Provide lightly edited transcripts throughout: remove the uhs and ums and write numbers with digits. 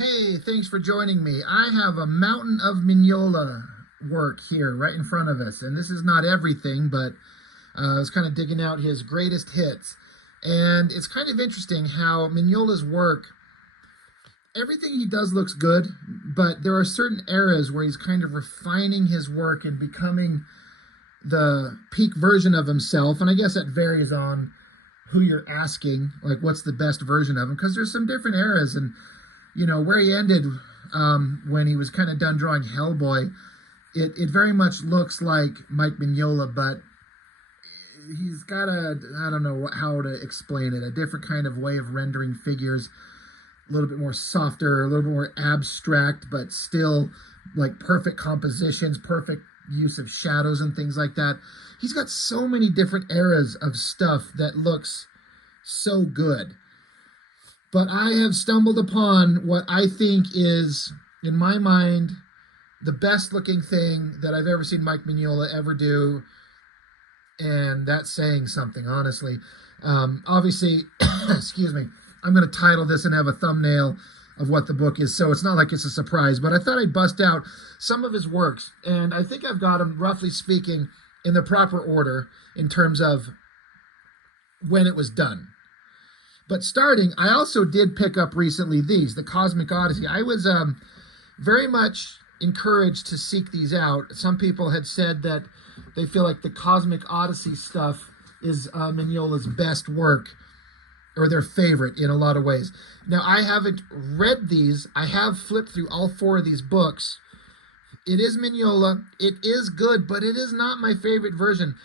Hey, thanks for joining me. I have a mountain of Mignola work here right in front of us. And this is not everything, but I was kind of digging out his greatest hits. And it's kind of interesting how Mignola's work, everything he does looks good, but there are certain eras where he's kind of refining his work and becoming the peak version of himself. And I guess that varies on who you're asking, like what's the best version of him, because there's some different eras. And where he ended when he was kind of done drawing Hellboy, it very much looks like Mike Mignola, but he's got I don't know how to explain it, a different kind of way of rendering figures, a little bit more softer, a little bit more abstract, but still like perfect compositions, perfect use of shadows and things like that. He's got so many different eras of stuff that looks so good. But I have stumbled upon what I think is, in my mind, the best looking thing that I've ever seen Mike Mignola ever do. And that's saying something, honestly. Obviously, excuse me, I'm going to title this and have a thumbnail of what the book is, so it's not like it's a surprise. But I thought I'd bust out some of his works. And I think I've got them, roughly speaking, in the proper order in terms of when it was done. But starting, I also did pick up recently these, the Cosmic Odyssey. I was very much encouraged to seek these out. Some people had said that they feel like the Cosmic Odyssey stuff is Mignola's best work, or their favorite in a lot of ways. Now, I haven't read these. I have flipped through all four of these books. It is Mignola. It is good, but it is not my favorite version.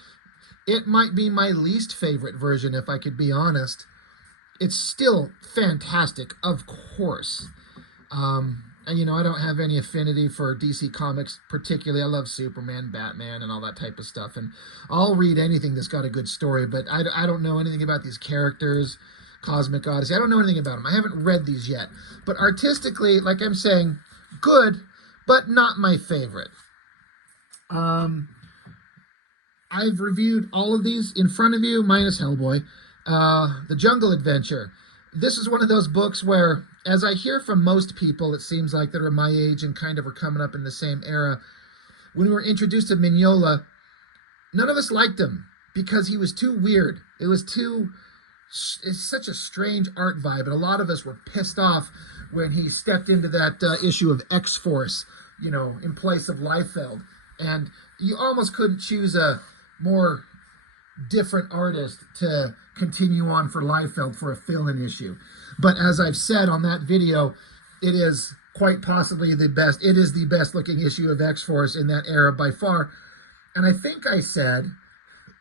It might be my least favorite version, if I could be honest. It's still fantastic, of course. And, I don't have any affinity for DC Comics particularly. I love Superman, Batman, and all that type of stuff. And I'll read anything that's got a good story, but I don't know anything about these characters, Cosmic Odyssey. I don't know anything about them. I haven't read these yet. But artistically, like I'm saying, good, but not my favorite. I've reviewed all of these in front of you, minus Hellboy. The Jungle Adventure. This is one of those books where, as I hear from most people, it seems like that are my age and kind of are coming up in the same era, when we were introduced to Mignola, none of us liked him because he was too weird. It's such a strange art vibe, and a lot of us were pissed off when he stepped into that issue of X-Force, in place of Liefeld. And you almost couldn't choose a more different artist to continue on for Liefeld for a fill-in issue. But as I've said on that video, it is quite possibly the best. It is the best looking issue of X-Force in that era by far. And I think I said,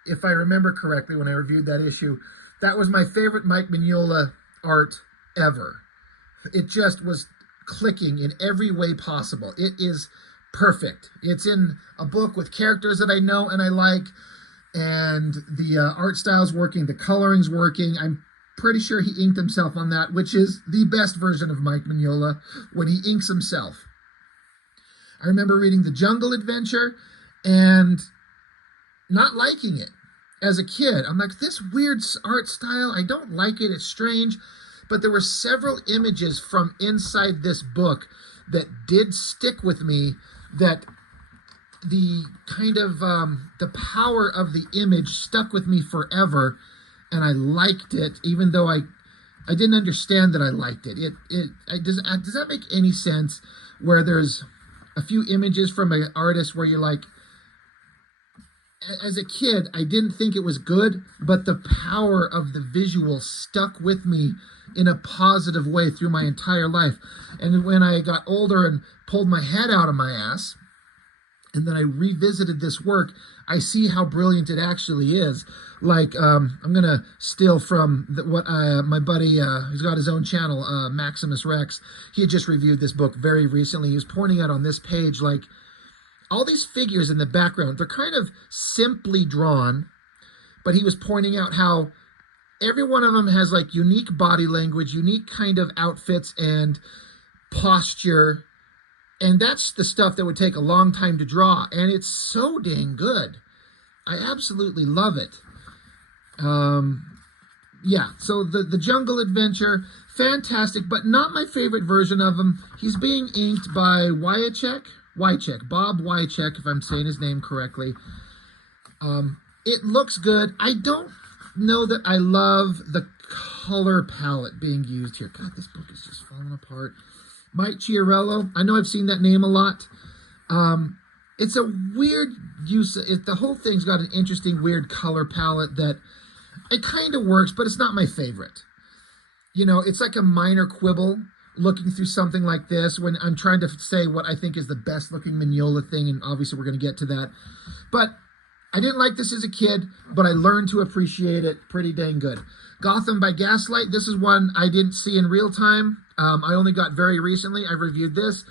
if I remember correctly when I reviewed that issue, that was my favorite Mike Mignola art ever. It just was clicking in every way possible. It is perfect. It's in a book with characters that I know and I like, and the art style's working, the coloring's working. I'm pretty sure he inked himself on that, which is the best version of Mike Mignola, when he inks himself. I remember reading The Jungle Adventure and not liking it as a kid. I'm like, this weird art style, I don't like it, it's strange. But there were several images from inside this book that did stick with me, that the kind of the power of the image stuck with me forever, and I liked it, even though I didn't understand that I liked it. Does that make any sense? Where there's a few images from an artist where you're like, as a kid, I didn't think it was good, but the power of the visual stuck with me in a positive way through my entire life. And when I got older and pulled my head out of my ass, and then I revisited this work, I see how brilliant it actually is. Like, I'm going to steal from what my buddy, who's got his own channel, Maximus Rex, he had just reviewed this book very recently. He was pointing out on this page, like, all these figures in the background, they're kind of simply drawn, but he was pointing out how every one of them has, like, unique body language, unique kind of outfits and posture. And that's the stuff that would take a long time to draw. And it's so dang good. I absolutely love it. Yeah, so the Jungle Adventure, fantastic, but not my favorite version of him. He's being inked by Bob Wycheck, if I'm saying his name correctly. It looks good. I don't know that I love the color palette being used here. God, this book is just falling apart. Mike Chiarello, I know I've seen that name a lot. It's a weird use. The whole thing's got an interesting, weird color palette that it kind of works, but it's not my favorite. You know, it's like a minor quibble looking through something like this when I'm trying to say what I think is the best looking Mignola thing, and obviously we're going to get to that. But I didn't like this as a kid, but I learned to appreciate it pretty dang good. Gotham by Gaslight, this is one I didn't see in real time. I only got very recently. I reviewed this.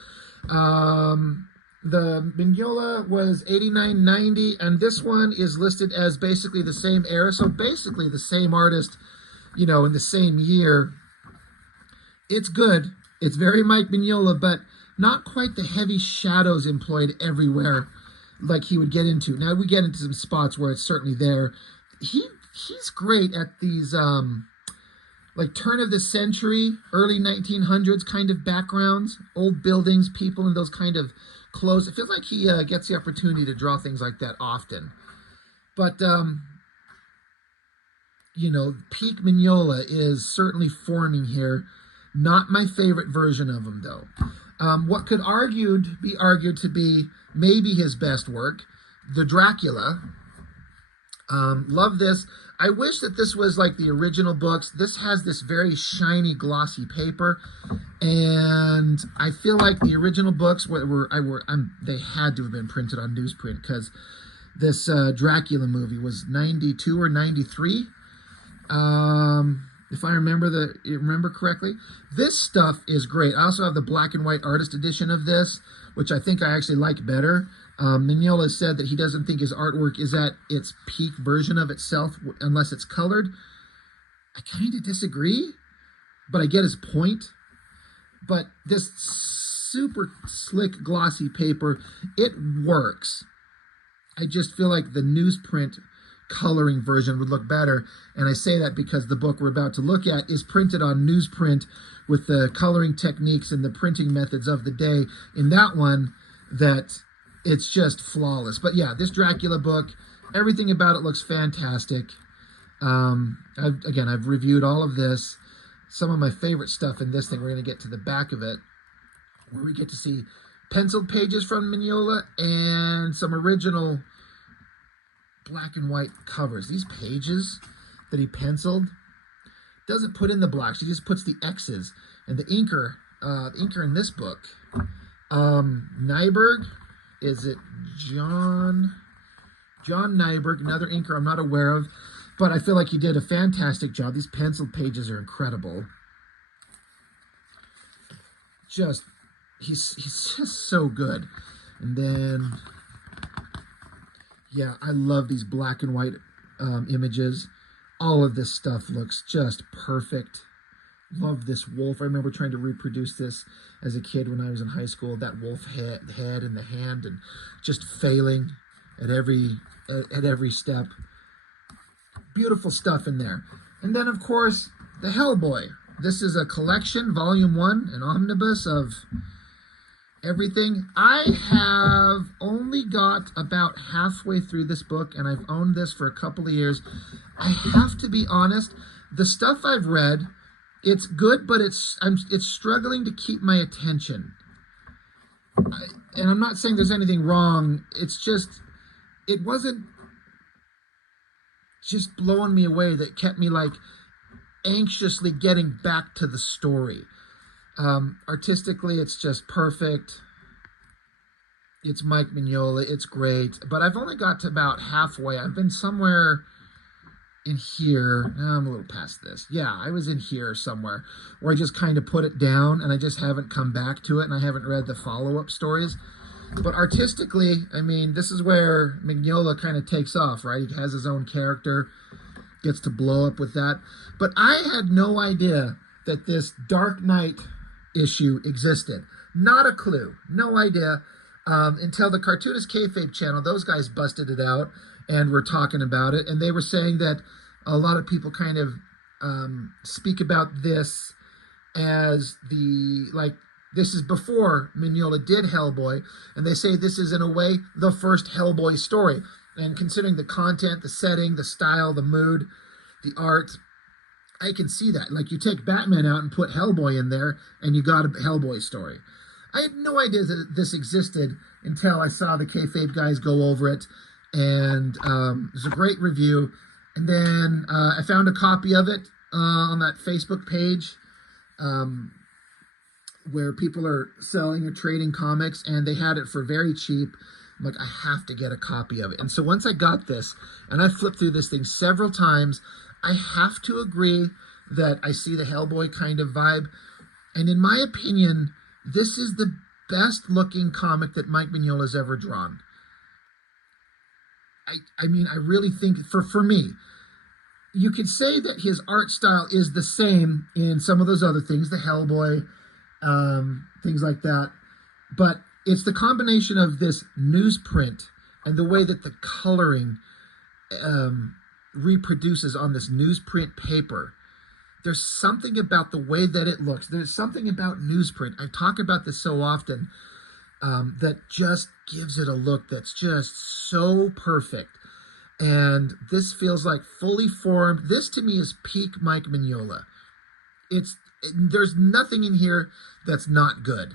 The Mignola was $89.90, and this one is listed as basically the same era, so basically the same artist, you know, in the same year. It's good. It's very Mike Mignola, but not quite the heavy shadows employed everywhere like he would get into. Now, we get into some spots where it's certainly there. He's great at these, like turn of the century, early 1900s kind of backgrounds, old buildings, people in those kind of clothes. It feels like he gets the opportunity to draw things like that often. But, you know, peak Mignola is certainly forming here. Not my favorite version of him, though. What could be argued to be maybe his best work, the Dracula. Love this. I wish that this was like the original books. This has this very shiny, glossy paper, and I feel like the original books they had to have been printed on newsprint, because this Dracula movie was 92 or 93. If I remember correctly. This stuff is great. I also have the black and white artist edition of this, which I think I actually like better. Mignola said that he doesn't think his artwork is at its peak version of itself unless it's colored. I kind of disagree, but I get his point. But this super slick, glossy paper, it works. I just feel like the newsprint coloring version would look better, and I say that because the book we're about to look at is printed on newsprint with the coloring techniques and the printing methods of the day. In that one, that it's just flawless. But yeah, this Dracula book, everything about it looks fantastic. I've reviewed all of this. Some of my favorite stuff in this thing, we're going to get to the back of it, where we get to see penciled pages from Mignola and some original black and white covers. These pages that he penciled, doesn't put in the blacks, he just puts the X's. And the inker in this book, Nyberg, is it John Nyberg, another inker I'm not aware of, but I feel like he did a fantastic job. These penciled pages are incredible. He's just so good. And then, yeah, I love these black and white images. All of this stuff looks just perfect. Love this wolf. I remember trying to reproduce this as a kid when I was in high school. That wolf head and the hand, and just failing at every step. Beautiful stuff in there. And then, of course, the Hellboy. This is a collection, volume 1, an omnibus of everything. I have only got about halfway through this book, and I've owned this for a couple of years. I have to be honest, the stuff I've read, it's good, but it's struggling to keep my attention. And I'm not saying there's anything wrong. It's just, it wasn't just blowing me away that kept me like anxiously getting back to the story. Artistically, it's just perfect. It's Mike Mignola. It's great. But I've only got to about halfway. I've been somewhere in here. I'm a little past this. Yeah, I was in here somewhere where I just kind of put it down, and I just haven't come back to it, and I haven't read the follow-up stories. But artistically, I mean, this is where Mignola kind of takes off, right? He has his own character, gets to blow up with that. But I had no idea that this Dark Knight issue existed. Not a clue. No idea. Until the Cartoonist Kayfabe channel, those guys busted it out and were talking about it. And they were saying that a lot of people kind of speak about this as the, like, this is before Mignola did Hellboy, and they say this is, in a way, the first Hellboy story. And considering the content, the setting, the style, the mood, the art, I can see that. Like, you take Batman out and put Hellboy in there, and you got a Hellboy story. I had no idea that this existed until I saw the Kayfabe guys go over it, and it was a great review. And then I found a copy of it on that Facebook page where people are selling or trading comics, and they had it for very cheap. I'm like, I have to get a copy of it. And so once I got this, and I flipped through this thing several times, I have to agree that I see the Hellboy kind of vibe. And in my opinion, this is the best looking comic that Mike Mignola's ever drawn. I mean, I really think, for me, you could say that his art style is the same in some of those other things, the Hellboy, things like that. But it's the combination of this newsprint and the way that the coloring reproduces on this newsprint paper. There's something about the way that it looks. There's something about newsprint. I talk about this so often that just gives it a look that's just so perfect. And this feels like fully formed. This to me is peak Mike Mignola. There's nothing in here that's not good.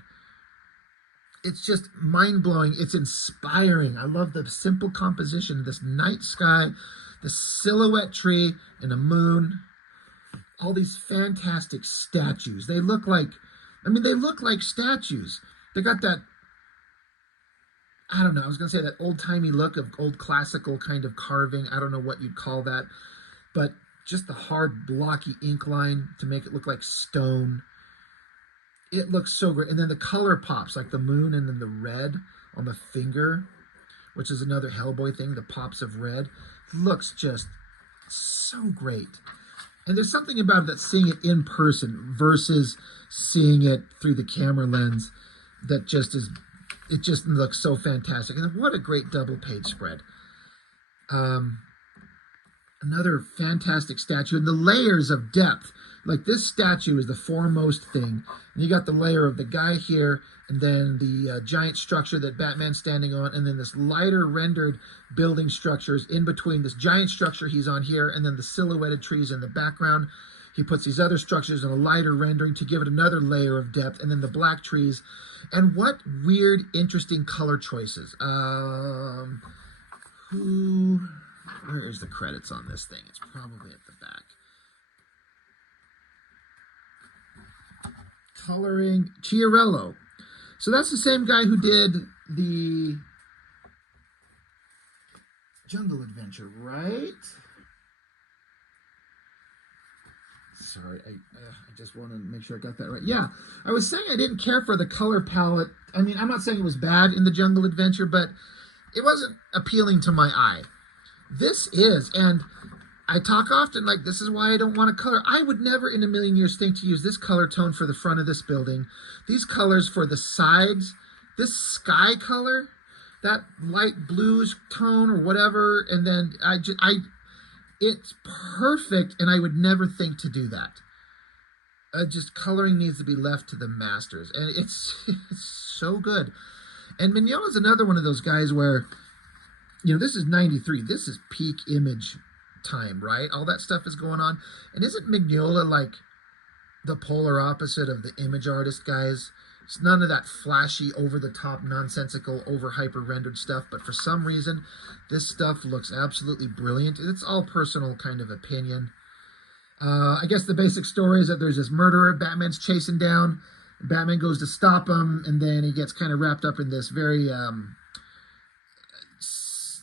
It's just mind-blowing. It's inspiring. I love the simple composition, this night sky, the silhouette tree and a moon, all these fantastic statues. They look like statues. They got that, I don't know, I was going to say that old-timey look of old classical kind of carving. I don't know what you'd call that, but just the hard, blocky ink line to make it look like stone. It looks so great. And then the color pops, like the moon and then the red on the finger, which is another Hellboy thing, the pops of red. Looks just so great. And there's something about it that seeing it in person versus seeing it through the camera lens that just is, it just looks so fantastic. And what a great double page spread. Another fantastic statue, and the layers of depth. Like, this statue is the foremost thing. And you got the layer of the guy here, and then the giant structure that Batman's standing on, and then this lighter rendered building structures in between this giant structure he's on here, and then the silhouetted trees in the background. He puts these other structures in a lighter rendering to give it another layer of depth, and then the black trees. And what weird, interesting color choices. Where is the credits on this thing? It's probably at the back. Coloring, Chiarello. So that's the same guy who did the Jungle Adventure, right? Sorry, I just want to make sure I got that right. Yeah, I was saying I didn't care for the color palette. I mean, I'm not saying it was bad in the Jungle Adventure, but it wasn't appealing to my eye. This is, and I talk often, like, this is why I don't want to color. I would never in a million years think to use this color tone for the front of this building. These colors for the sides, this sky color, that light blues tone or whatever, and then it's perfect, and I would never think to do that. Just coloring needs to be left to the masters, and it's so good. And Mignola's another one of those guys where, you know, this is 93. This is peak image time, right? All that stuff is going on. And isn't Mignola like the polar opposite of the image artist guys? It's none of that flashy, over-the-top, nonsensical, over-hyper-rendered stuff. But for some reason, this stuff looks absolutely brilliant. It's all personal kind of opinion. I guess the basic story is that there's this murderer Batman's chasing down. Batman goes to stop him, and then he gets kind of wrapped up in this very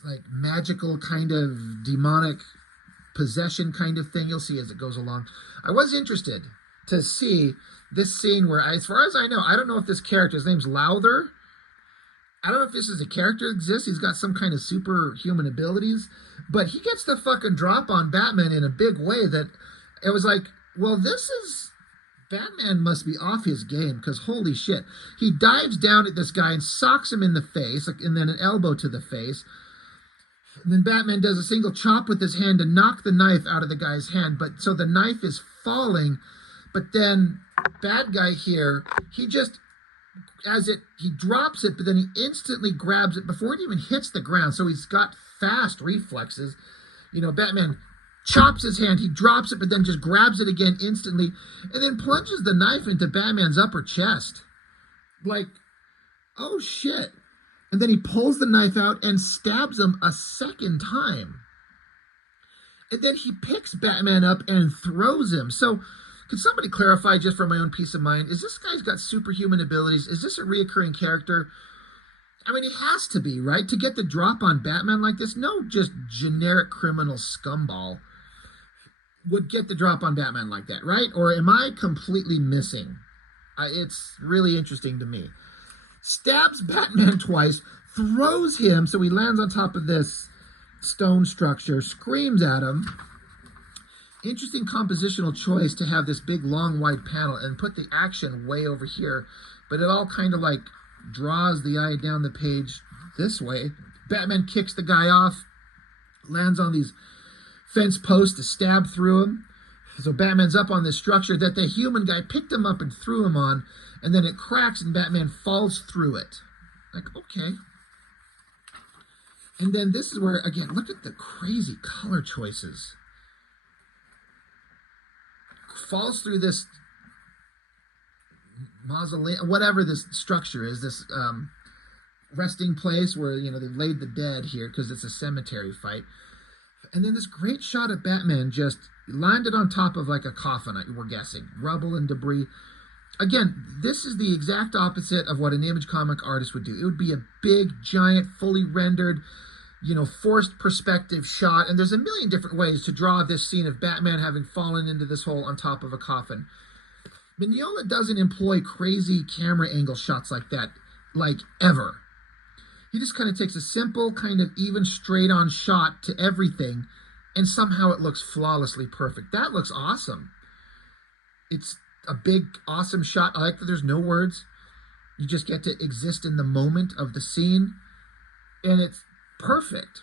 like magical kind of demonic possession kind of thing. You'll see as it goes along. I was interested to see this scene where, as far as I know, I don't know if this character, his name's Lowther. I don't know if this is a character that exists. He's got some kind of superhuman abilities, but he gets the fucking drop on Batman in a big way that it was like, well, this is, Batman must be off his game, because holy shit. He dives down at this guy and socks him in the face, and then an elbow to the face. And then Batman does a single chop with his hand to knock the knife out of the guy's hand. But so the knife is falling, But then bad guy here, he just, he drops it, but then he instantly grabs it before it even hits the ground. So he's got fast reflexes. You know, Batman chops his hand, he drops it, but then just grabs it again instantly, and then plunges the knife into Batman's upper chest. Like, oh shit. And then he pulls the knife out and stabs him a second time. And then he picks Batman up and throws him. So, can somebody clarify, just for my own peace of mind, is this guy's got superhuman abilities? Is this a reoccurring character? I mean, it has to be, right? To get the drop on Batman like this, no just generic criminal scumball would get the drop on Batman like that, right? Or am I completely missing? It's really interesting to me. Stabs Batman twice, throws him so he lands on top of this stone structure, screams at him. Interesting compositional choice to have this big, long, wide panel and put the action way over here, but it all kind of like draws the eye down the page this way. Batman kicks the guy off, lands on these fence posts to stab through him. So Batman's up on this structure that the human guy picked him up and threw him on, and then it cracks and Batman falls through it. Like, okay. And then this is where, again, look at the crazy color choices. Falls through this mausoleum, whatever this structure is, this resting place where, you know, they've laid the dead here because it's a cemetery fight. And then this great shot of Batman just landed on top of like a coffin, we're guessing. Rubble and debris. Again, this is the exact opposite of what an Image comic artist would do. It would be a big, giant, fully rendered, you know, forced perspective shot. And there's a million different ways to draw this scene of Batman having fallen into this hole on top of a coffin. Mignola doesn't employ crazy camera angle shots like that, like, ever. He just kind of takes a simple, kind of even straight-on shot to everything, and somehow it looks flawlessly perfect. That looks awesome. It's a big, awesome shot. I like that there's no words. You just get to exist in the moment of the scene, and it's perfect.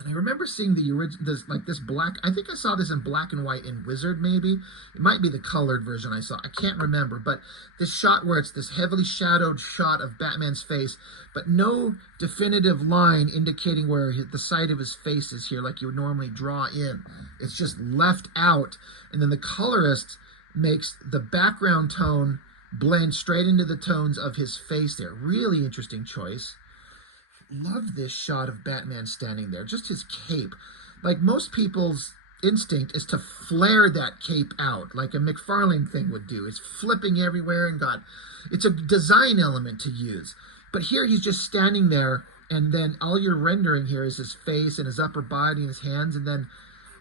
And I remember seeing the original, this black, I think I saw this in black and white in Wizard, maybe. It might be the colored version I saw. I can't remember. But this shot where it's this heavily shadowed shot of Batman's face, but no definitive line indicating where the side of his face is here, like you would normally draw in. It's just left out. And then the colorist makes the background tone blend straight into the tones of his face there. Really interesting choice. Love this shot of Batman standing there, just his cape. Like, most people's instinct is to flare that cape out, like a McFarlane thing would do. It's flipping everywhere, and God, it's a design element to use. But here he's just standing there, and then all you're rendering here is his face and his upper body and his hands, and then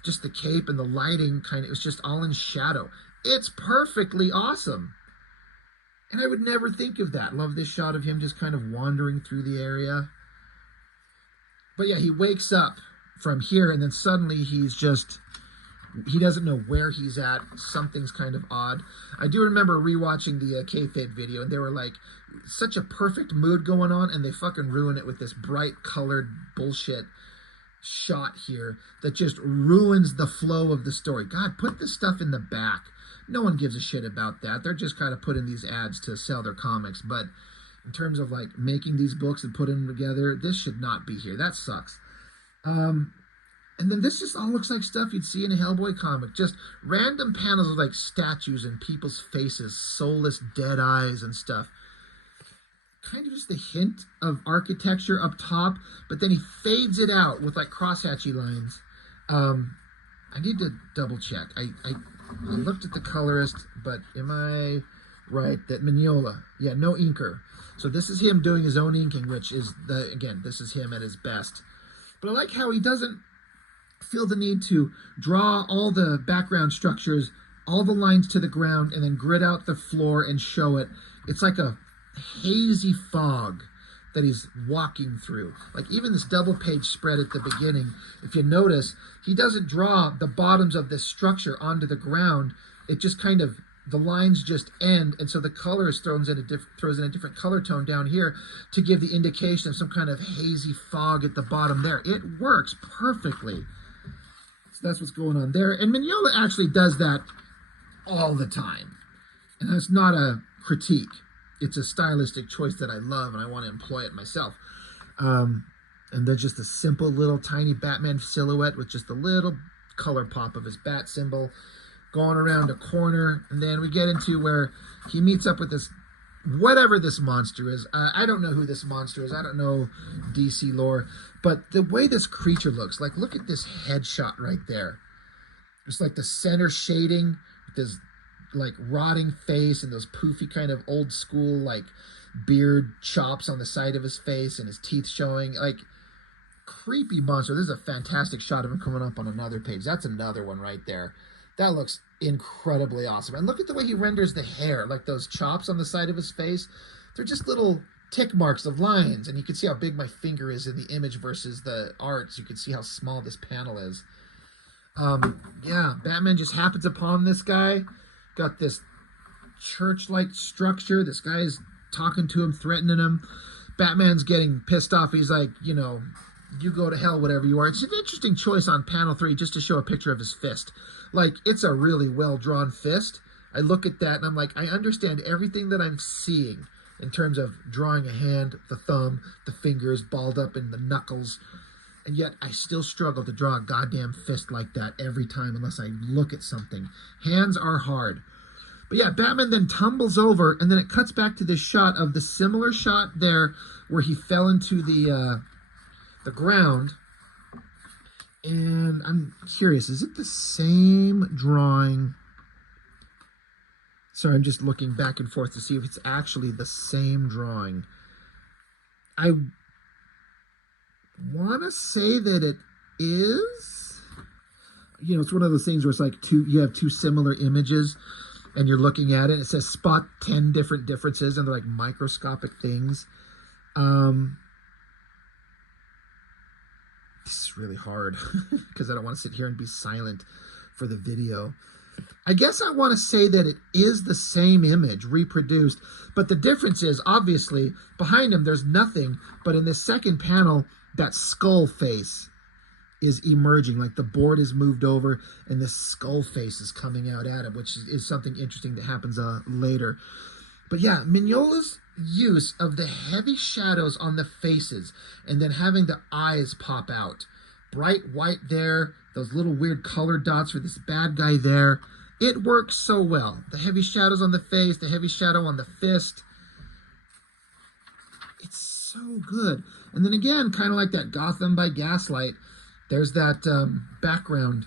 just the cape and the lighting kind of, it's just all in shadow. It's perfectly awesome. And I would never think of that. Love this shot of him just kind of wandering through the area. But yeah, he wakes up from here, and then suddenly he's just, he doesn't know where he's at. Something's kind of odd. I do remember rewatching the kayfabe video, and they were like, such a perfect mood going on, and they fucking ruin it with this bright colored bullshit shot here that just ruins the flow of the story. God, put this stuff in the back. No one gives a shit about that. They're just kind of putting these ads to sell their comics, but in terms of like making these books and putting them together, this should not be here. That sucks. And then this just all looks like stuff you'd see in a Hellboy comic. Just random panels of like statues and people's faces, soulless dead eyes and stuff. Kind of just a hint of architecture up top, but then he fades it out with like crosshatchy lines. I need to double check. I looked at the colorist, but am I right that Mignola? Yeah, no inker. So this is him doing his own inking, which is, again, this is him at his best. But I like how he doesn't feel the need to draw all the background structures, all the lines to the ground, and then grid out the floor and show it. It's like a hazy fog that he's walking through. Like even this double page spread at the beginning, if you notice, he doesn't draw the bottoms of this structure onto the ground. It just kind of, the lines just end, and so the colorist throws in a different color tone down here to give the indication of some kind of hazy fog at the bottom there. It works perfectly. So that's what's going on there. And Mignola actually does that all the time. And that's not a critique. It's a stylistic choice that I love, and I want to employ it myself. And then just a simple little tiny Batman silhouette with just a little color pop of his bat symbol going around a corner. And then we get into where he meets up with this, whatever this monster is. I don't know who this monster is. I don't know DC lore. But the way this creature looks, like, look at this headshot right there. It's like the center shading with this like rotting face and those poofy kind of old school like beard chops on the side of his face and his teeth showing. Like, creepy monster. This is a fantastic shot of him coming up on another page. That's another one right there. That looks incredibly awesome. And look at the way he renders the hair, like those chops on the side of his face. They're just little tick marks of lines, and you can see how big my finger is in the image versus the art. So you can see how small this panel is. Yeah, Batman just happens upon this guy. Got this church-like structure. This guy is talking to him, threatening him. Batman's getting pissed off. He's like, you know, you go to hell, whatever you are. It's an interesting choice on panel 3 just to show a picture of his fist. Like, it's a really well-drawn fist. I look at that and I'm like, I understand everything that I'm seeing in terms of drawing a hand, the thumb, the fingers balled up in the knuckles. And yet I still struggle to draw a goddamn fist like that every time unless I look at something. Hands are hard. But yeah, Batman then tumbles over, and then it cuts back to this shot of the similar shot there where he fell into the ground. And I'm curious, is it the same drawing? Sorry, I'm just looking back and forth to see if it's actually the same drawing. I want to say that it is. You know, it's one of those things where it's like you have two similar images and you're looking at it. It says spot 10 different differences, and they're like microscopic things. This is really hard because I don't want to sit here and be silent for the video. I guess I want to say that it is the same image reproduced, but the difference is obviously behind him there's nothing, but in this second panel that skull face is emerging, like the board is moved over and the skull face is coming out at him, which is something interesting that happens later. But yeah, Mignola's use of the heavy shadows on the faces and then having the eyes pop out. Bright white there, those little weird color dots for this bad guy there. It works so well. The heavy shadows on the face, the heavy shadow on the fist. It's so good. And then again, kind of like that Gotham by Gaslight, there's that background.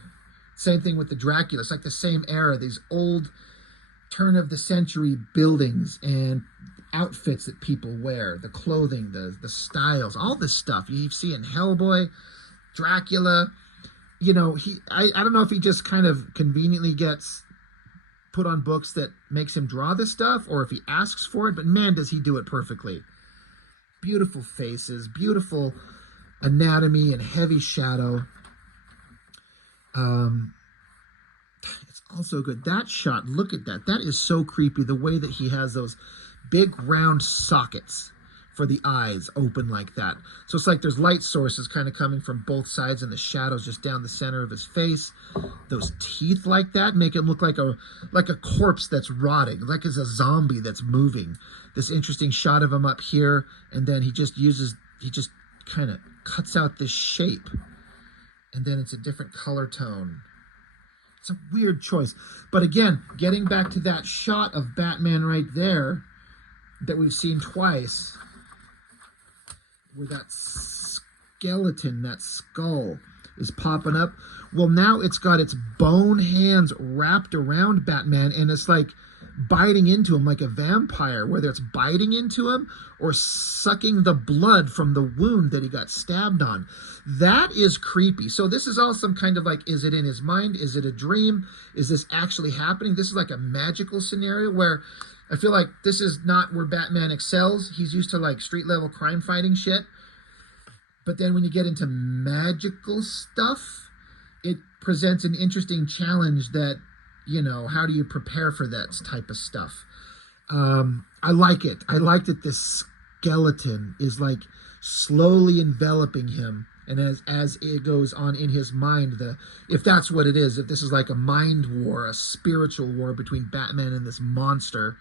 Same thing with the Dracula. It's like the same era, these old turn-of-the-century buildings and outfits that people wear, the clothing, the styles, all this stuff. You see in Hellboy, Dracula. You know, I don't know if he just kind of conveniently gets put on books that makes him draw this stuff or if he asks for it, but man, does he do it perfectly. Beautiful faces, beautiful anatomy and heavy shadow. It's also good. That shot, look at that. That is so creepy, the way that he has those big round sockets for the eyes open like that. So it's like there's light sources kind of coming from both sides and the shadows just down the center of his face. Those teeth like that make him look like a corpse that's rotting, like it's a zombie that's moving. This interesting shot of him up here, and then he just kind of cuts out this shape, and then it's a different color tone. It's a weird choice. But again, getting back to that shot of Batman right there that we've seen twice, where that skeleton, that skull is popping up. Well, now it's got its bone hands wrapped around Batman, and it's like biting into him like a vampire, whether it's biting into him or sucking the blood from the wound that he got stabbed on. That is creepy. So this is all some kind of like, is it in his mind? Is it a dream? Is this actually happening? This is like a magical scenario where I feel like this is not where Batman excels. He's used to like street level crime fighting shit. But then when you get into magical stuff, it presents an interesting challenge that, you know, how do you prepare for that type of stuff? I like it. I like that this skeleton is like slowly enveloping him And as it goes on in his mind, if that's what it is, if this is like a mind war, a spiritual war between Batman and this monster,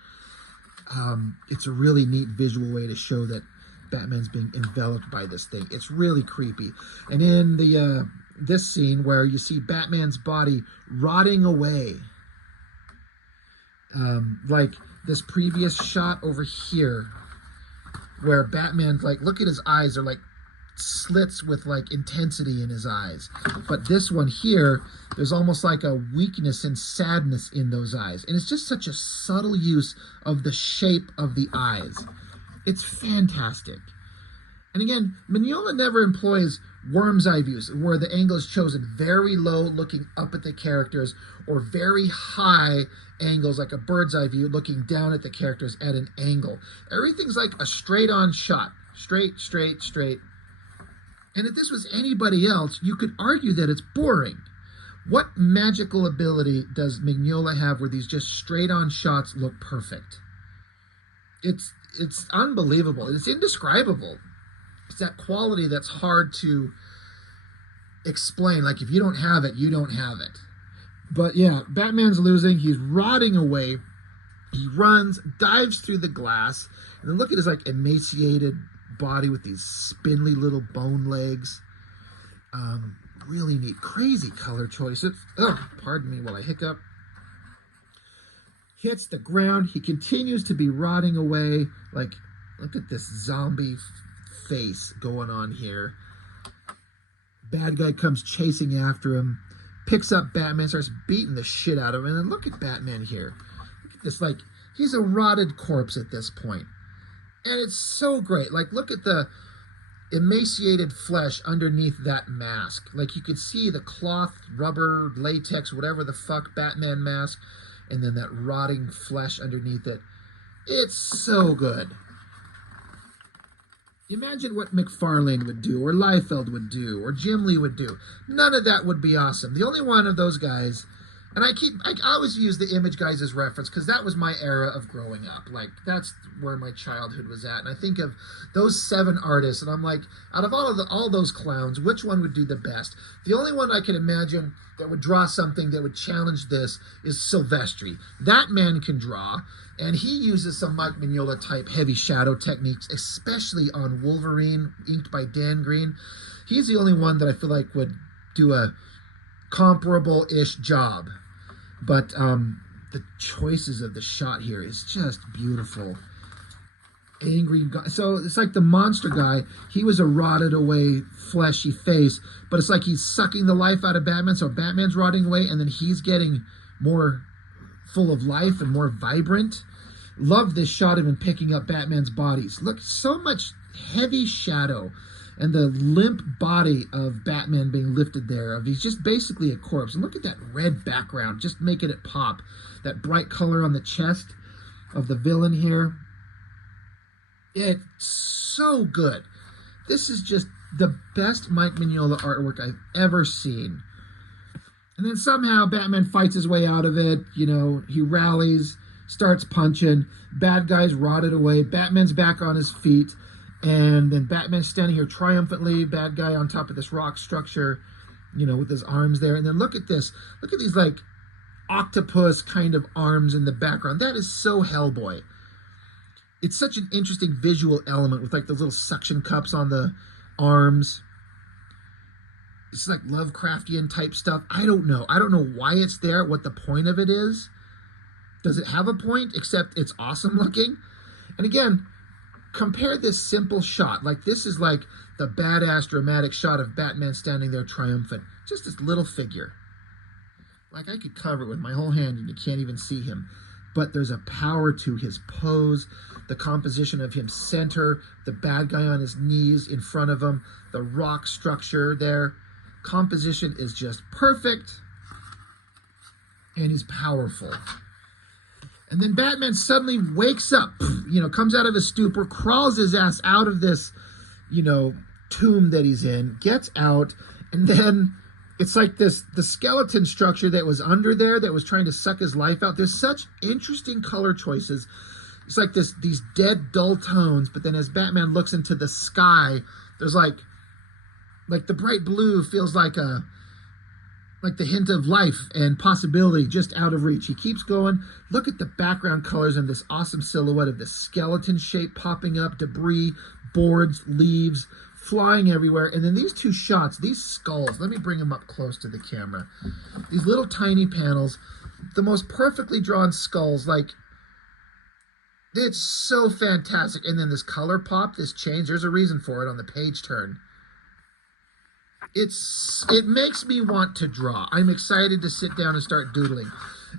it's a really neat visual way to show that Batman's being enveloped by this thing. It's really creepy. And in the this scene where you see Batman's body rotting away, like this previous shot over here, where Batman, like, look at his eyes, they're like slits with like intensity in his eyes. But this one here, there's almost like a weakness and sadness in those eyes. And it's just such a subtle use of the shape of the eyes. It's fantastic. And again, Mignola never employs worm's eye views, where the angle is chosen very low, looking up at the characters, or very high angles, like a bird's eye view, looking down at the characters at an angle. Everything's like a straight-on shot. Straight, straight, straight. And if this was anybody else, you could argue that it's boring. What magical ability does Mignola have where these just straight-on shots look perfect? It's unbelievable. It's indescribable. It's that quality that's hard to explain. Like, if you don't have it, you don't have it. But yeah, Batman's losing. He's rotting away. He runs, dives through the glass, and then look at his like emaciated body with these spindly little bone legs. Really neat, crazy color choices. Oh, pardon me while I hiccup. Hits the ground. He continues to be rotting away. Like, look at this zombie face going on here. Bad guy comes chasing after him, picks up Batman, starts beating the shit out of him. And then look at Batman here. Look at this, like, he's a rotted corpse at this point. And it's so great. Like, look at the emaciated flesh underneath that mask. Like, you could see the cloth, rubber, latex, whatever the fuck Batman mask, and then that rotting flesh underneath it. It's so good. Imagine what McFarlane would do, or Liefeld would do, or Jim Lee would do. None of that would be awesome. The only one of those guys, and I always use the Image guys as reference because that was my era of growing up. Like, that's where my childhood was at. And I think of those 7 artists, and I'm like, out of all those clowns, which one would do the best? The only one I can imagine that would draw something that would challenge this is Silvestri. That man can draw, and he uses some Mike Mignola type heavy shadow techniques, especially on Wolverine, inked by Dan Green. He's the only one that I feel like would do a comparable-ish job. But the choices of the shot here is just beautiful. Angry guy. So it's like the monster guy. He was a rotted away, fleshy face, but it's like he's sucking the life out of Batman. So Batman's rotting away, and then he's getting more full of life and more vibrant. Love this shot of him picking up Batman's bodies. Look, so much heavy shadow. And the limp body of Batman being lifted there. He's just basically a corpse. And look at that red background, just making it pop. That bright color on the chest of the villain here. It's so good. This is just the best Mike Mignola artwork I've ever seen. And then somehow Batman fights his way out of it. You know, he rallies, starts punching. Bad guy's rotted away. Batman's back on his feet. And then Batman's standing here triumphantly, bad guy on top of this rock structure, you know, with his arms there. And then look at this. Look at these, like, octopus kind of arms in the background. That is so Hellboy. It's such an interesting visual element with, like, those little suction cups on the arms. It's like Lovecraftian type stuff. I don't know. I don't know why it's there, what the point of it is. Does it have a point, except it's awesome looking? And again, compare this simple shot. Like, this is like the badass dramatic shot of Batman standing there triumphant. Just this little figure. Like, I could cover it with my whole hand and you can't even see him. But there's a power to his pose, the composition of him center, the bad guy on his knees in front of him, the rock structure there. Composition is just perfect. And he's powerful. And then Batman suddenly wakes up, you know, comes out of his stupor, crawls his ass out of this, you know, tomb that he's in, gets out, and then it's like the skeleton structure that was under there that was trying to suck his life out. There's such interesting color choices. It's like these dead, dull tones, but then as Batman looks into the sky, there's like Like the bright blue feels like the hint of life and possibility just out of reach. He keeps going. Look at the background colors and this awesome silhouette of the skeleton shape popping up, debris, boards, leaves, flying everywhere. And then these two shots, these skulls, let me bring them up close to the camera. These little tiny panels, the most perfectly drawn skulls, like, it's so fantastic. And then this color pop, this change, there's a reason for it on the page turn. It makes me want to draw. I'm excited to sit down and start doodling.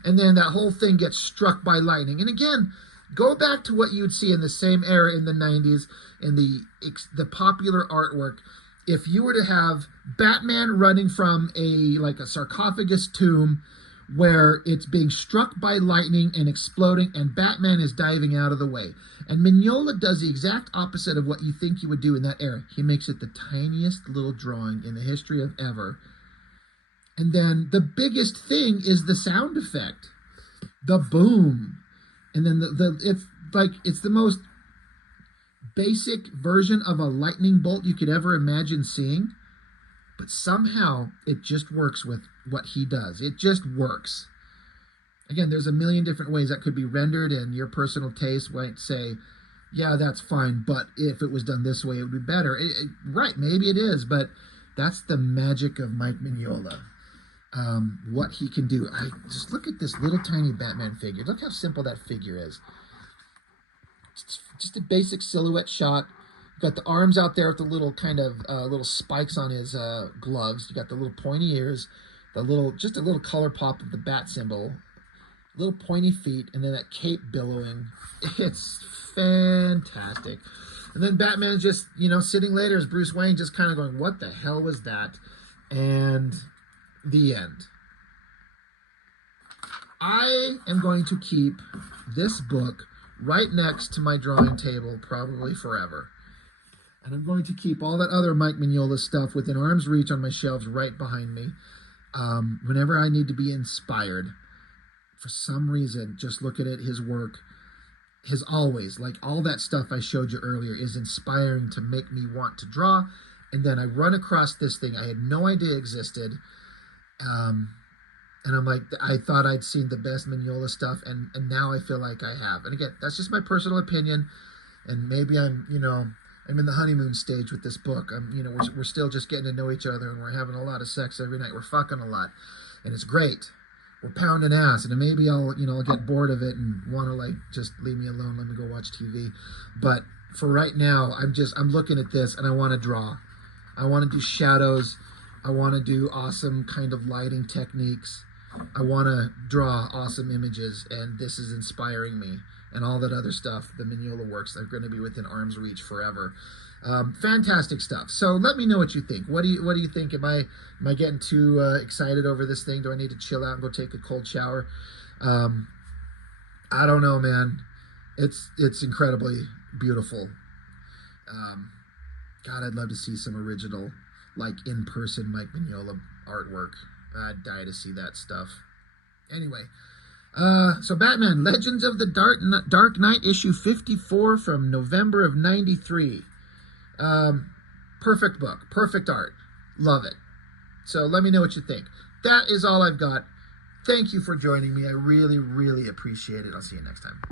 And then that whole thing gets struck by lightning. And again, go back to what you'd see in the same era in the 90s in the popular artwork. If you were to have Batman running from a sarcophagus tomb where it's being struck by lightning and exploding, and Batman is diving out of the way. And Mignola does the exact opposite of what you think you would do in that era. He makes it the tiniest little drawing in the history of ever. And then the biggest thing is the sound effect, the boom. And then it's the most basic version of a lightning bolt you could ever imagine seeing. But somehow it just works with what he does. It just works. Again, there's a million different ways that could be rendered, and your personal taste might say, yeah, that's fine, but if it was done this way, it would be better. Right, maybe it is, but that's the magic of Mike Mignola. What he can do. Just look at this little tiny Batman figure. Look how simple that figure is. It's just a basic silhouette shot. Got the arms out there with the little kind of little spikes on his gloves. You got the little pointy ears, just a little color pop of the bat symbol, little pointy feet, and then that cape billowing. It's fantastic. And then Batman's just, sitting later as Bruce Wayne, just kind of going, what the hell was that? And the end. I am going to keep this book right next to my drawing table probably forever. And I'm going to keep all that other Mike Mignola stuff within arm's reach on my shelves right behind me. Whenever I need to be inspired, for some reason, just look at it, his work has always, like all that stuff I showed you earlier, is inspiring to make me want to draw. And then I run across this thing I had no idea existed. And I'm like, I thought I'd seen the best Mignola stuff, and now I feel like I have. And again, that's just my personal opinion. And maybe I'm in the honeymoon stage with this book. We're still just getting to know each other, and we're having a lot of sex every night. We're fucking a lot, and it's great. We're pounding ass, and maybe I'll get bored of it and want to just leave me alone. Let me go watch TV. But for right now, I'm looking at this, and I want to draw. I want to do shadows. I want to do awesome kind of lighting techniques. I want to draw awesome images, and this is inspiring me. And all that other stuff, the Mignola works, are going to be within arm's reach forever. Fantastic stuff. So let me know what you think. What do you think? Am I getting too excited over this thing? Do I need to chill out and go take a cold shower? I don't know, man. It's incredibly beautiful. God, I'd love to see some original, in-person Mike Mignola artwork. I'd die to see that stuff. Anyway. So Batman, Legends of the Dark Knight, issue 54 from November of 93. Perfect book, perfect art. Love it. So let me know what you think. That is all I've got. Thank you for joining me. I really, really appreciate it. I'll see you next time.